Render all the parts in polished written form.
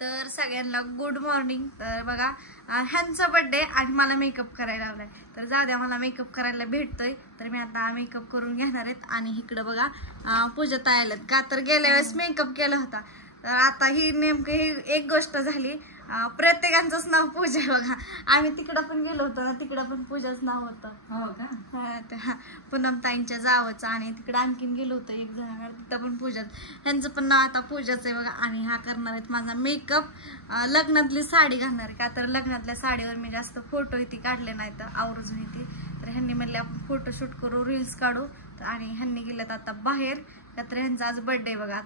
तर सगळ्यांना good morning. तर बघा ह्यांचा बर्थडे आणि मला मेकअप करायला लावलाय. तर जाऊ द्या, मला मेकअप करायला भेटतोय तर मी आता मेकअप करून घेणार आहेत. आणि इकडं बघा पूजा ताई आल्यात का, तर गेल्या वेळेस मेकअप केला होता. तर आता ही नेमकं ही एक गोष्ट झाली, प्रत्येकांचंच नाव पूजा आहे बघा. आम्ही तिकडं पण गेलो होतो ना, तिकडं पण पूजाच नाव होतं. हो का, पूनम ताईंच्या जावचं. आणि तिकडं आणखीन गेलो होतो एक जणांकडे, तिथं पण पूजाच. ह्यांचं पण नाव आता पूजाच आहे बघा. आणि हा करणार आहेत माझा मेकअप. लग्नातली साडी घालणार आहे का, तर लग्नातल्या साडीवर मी जास्त फोटो इथे काढले नाही तर आवर्जून इथे. तर ह्यांनी म्हणले आपण फोटोशूट करू, रील्स काढू. आणि ह्यांनी गेल्यात आता बाहेर का, तर ह्यांचा आज बर्थडे बघा.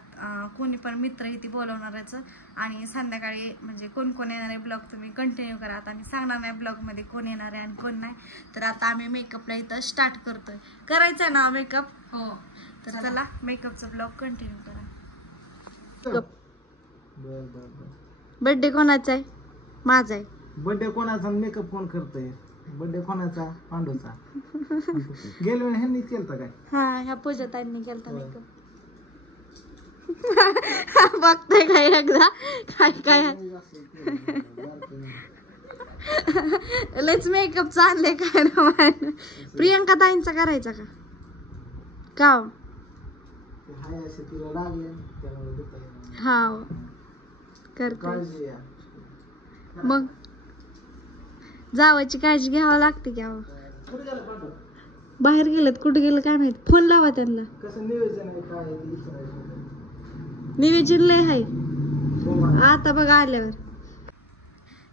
कोणी पण मित्र इथे बोलवणारच. आणि संध्याकाळी म्हणजे कोण कोण येणार आहे ब्लॉग तुम्ही कंटिन्यू करा. आता मी सांगणार नाही ब्लॉगमध्ये कोण येणार आहे आणि कोण नाही. तर आता आम्ही मेकअपला इथं स्टार्ट करतोय. करायचं आहे ना मेकअप? हो. तर चला मेकअपचा ब्लॉग कंटिन्यू करा. बर्थडे कोणाचा आहे? माझा आहे. बर्थडे कोणाचा? मेकअप कोण करतोय? बर्थडे कोणाचा? पांडूचा. गेल्या वेळी ह्यांनी केलता काय? हा, ह्या पूजा ताईंनी केलता मेकअप. बघताय काय एकदा काय काय लेच मेकअप चालले काय ना. प्रियंका ताईंचा करायचा का? का हा करते. मग जावाची काळजी घ्यावं लागते की. बाहेर गेलेत, कुठे गेलं काय माहित. फोन लावा त्यांना. कसं नियोजन आहे काय? नियोजन लय आहे आता बघा आल्यावर.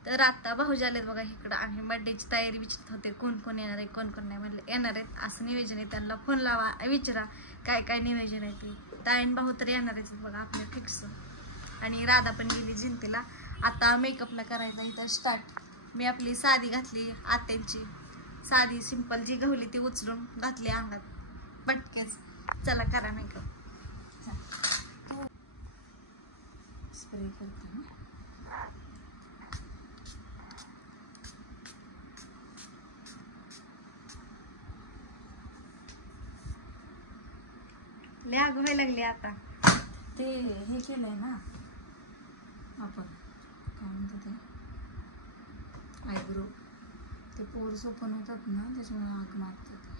तर आता भाऊजी आलेत बघा इकडं. आणि बर्थडेची तयारी विचारत होते कोण कोण येणार आहे, कोण कोण नाही. म्हणले येणार आहेत असं नियोजन आहे. त्यांना फोन लावा, विचारा काय काय नियोजन आहे ते. ताईन भाऊ तर येणार आहेत बघा आपल्या फिक्स. आणि राधा पण गेली जिंतीला. आता मेकअपला करायला इथं स्टार्ट. मी आपली साडी घातली, आत्यांची साधी सिंपल जी गवली ती उचलून घातली अंगात पटकेच. चला करा मेकअप. स्प्रे करते. लय आग व्हायला लागली आता. ते हे केलंय ना आपण, काय म्हणतात ते, आयब्रो. ते पोर्स ओपन होतात ना, त्याच्यामुळे आग मारतात.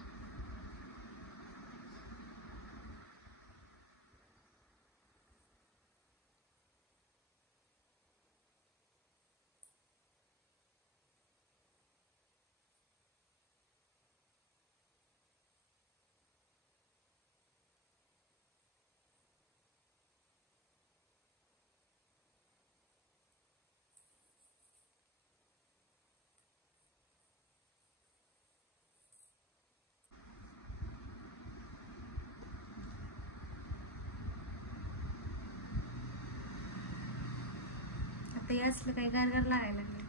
आता हे असलं काही गारगार लागायला लागले.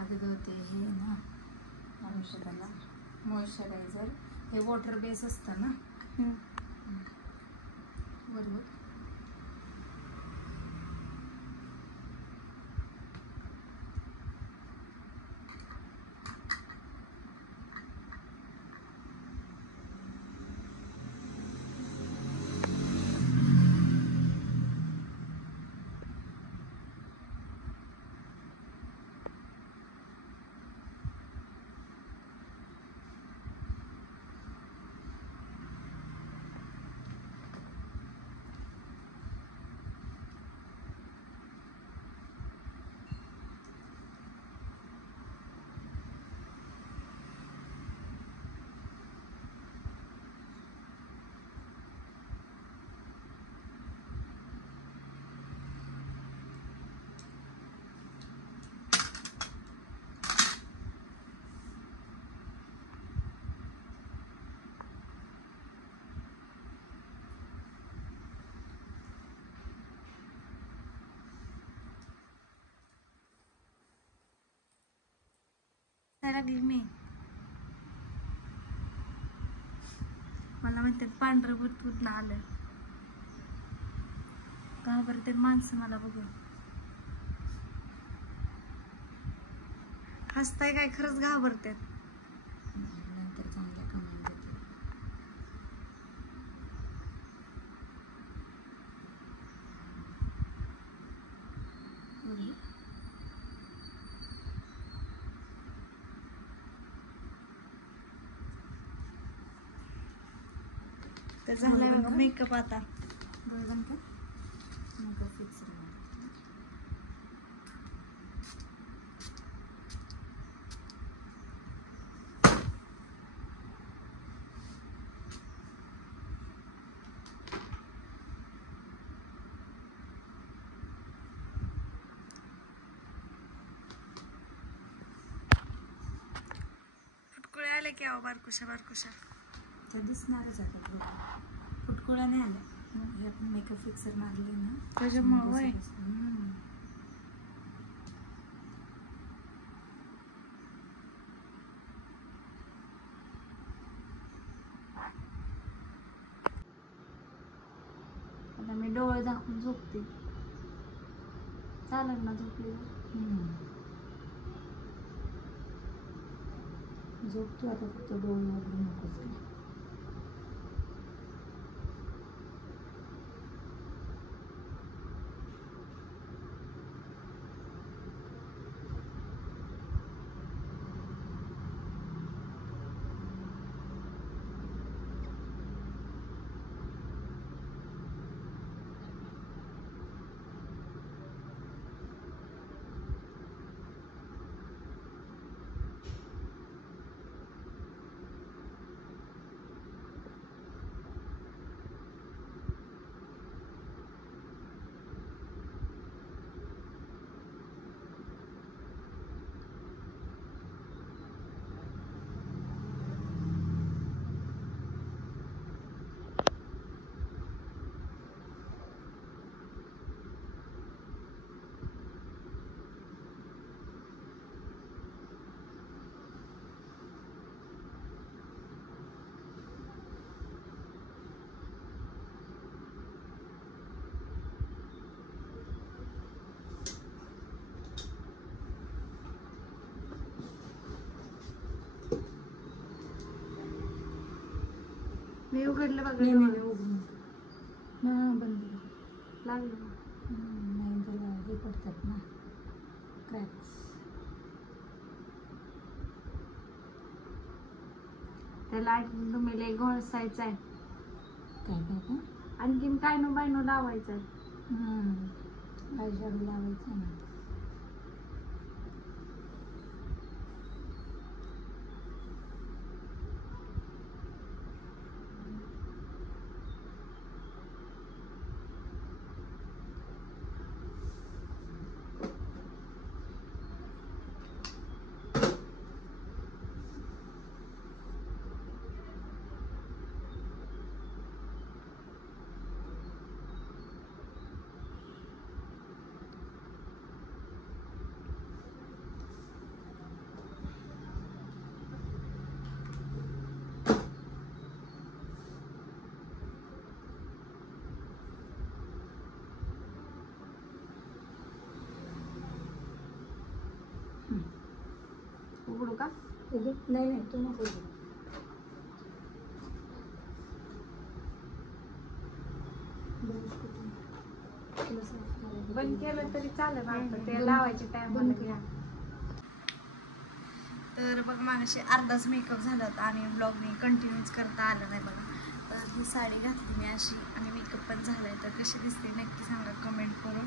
अगं ते हे ना औषधाला मॉइश्चरायझर, हे वॉटर बेस असतं ना. बरोबर. लागली मी. मला म्हणतात पांढरं भूत कुठलं आलं. घाबरते माणसं मला बघून. हसताय काय, खरंच घाबरतात. नंतर चांगल्या कमेंट येतात. तर झालाय बघा मेकअप आता. डोळे बंद कर. मेकअप फिक्सर फुटकुळे आले की अहो बारकुशा बारकुशा. त्या दिसणारच आता थोडं. फुटकुळ्या नाही आल्या. हे आपण मेकअप फिक्सर मारले ना त्याच्यामुळं होय. आता मी डोळे झाकून झोपते. चालेल ना झोपली? झोपतो आता, फक्त डोळे उघडू नकोस. मी उघडलं बघा नाही डोळे. नाही उघडून बंद लागलं ना. नाही त्याला हे पडतात ना क्रॅक्स. त्याला तुम्ही लय घोळसायचं आहे. काय काय काय आणखीन काय नो बाय नो लावायचं आहे. आयशॅडो लावायचं ना. उघडू का? नाही नाही तू नको उघडू. बंद केलं तरी चालेल आता. ते लावायचे टाइम घ्या. तर बघ मागाशी अर्धाच मेकअप झाला होता आणि ब्लॉग मी कंटिन्यूच करता आलं नाही बघा. तर ही साडी घातली मी अशी आणि मेकअप पण झालाय. तर कशी दिसते नक्की सांगा कमेंट करून.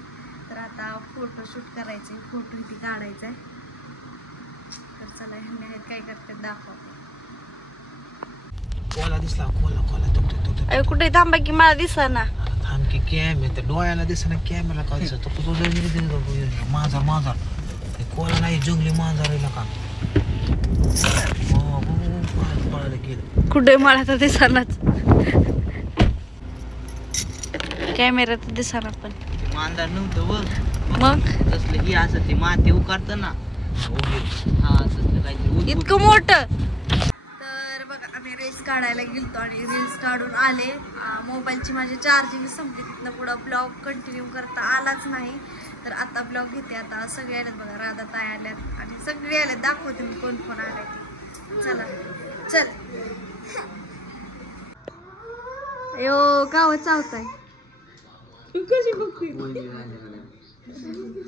तर आता फोटोशूट करायचे, फोटो इथे काढायचा आहे. तर चला ह्यांनी आहेत काय करतात दाखवते. कोला दिसला, कोला कोला तो कुठे थांबा की मला दिसा ना. थांब की कॅमेरा तर डोळ्याला दिसना, कॅमेरा काय दिसत तो तुझं मांजर मांजर कोला नाही जंगली मांजर आहे का. पळायला गेलं कुठे मला तर दिसानाच. कॅमेऱ्यात दिसाना पण मांजर नव्हतं बघ. मग तसलं ही असं ते माती उकारत ना. हा तसलं काहीतरी इतकं मोठं. तर बघा आम्ही रील्स काढायला गेलतो आणि रील्स काढून आले. मोबाईलची माझी चार्जिंग संपली. तिथनं पुढं ब्लॉग कंटिन्यू करता आलाच नाही. तर आता ब्लॉग घेते. आता सगळे आलेत बघा. राधा ताई आल्यात आणि सगळे आलेत. दाखवते मी कोण कोण आले ते. चला चल. अयो गाव चावताय.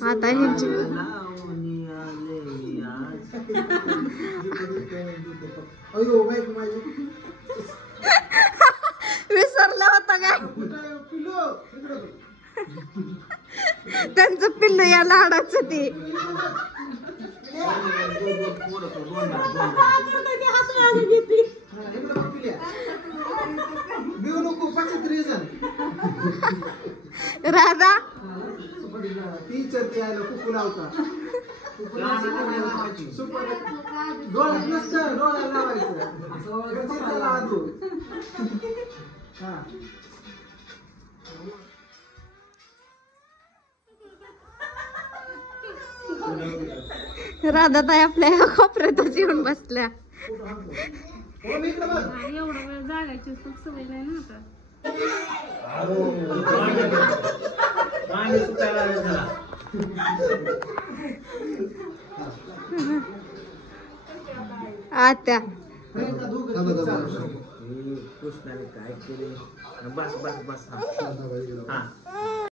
आता ह्यांची अयो बाईक माझी विसरला बघा त्यांचं पिल्लू या लाडाचं ते राधा राधा ताई आपल्या कोपऱ्यातच येऊन बसल्या. एवढं वेळ जागायची सवय नाही ना आता आत्या कृष्णाने काय केले बस बस बस हा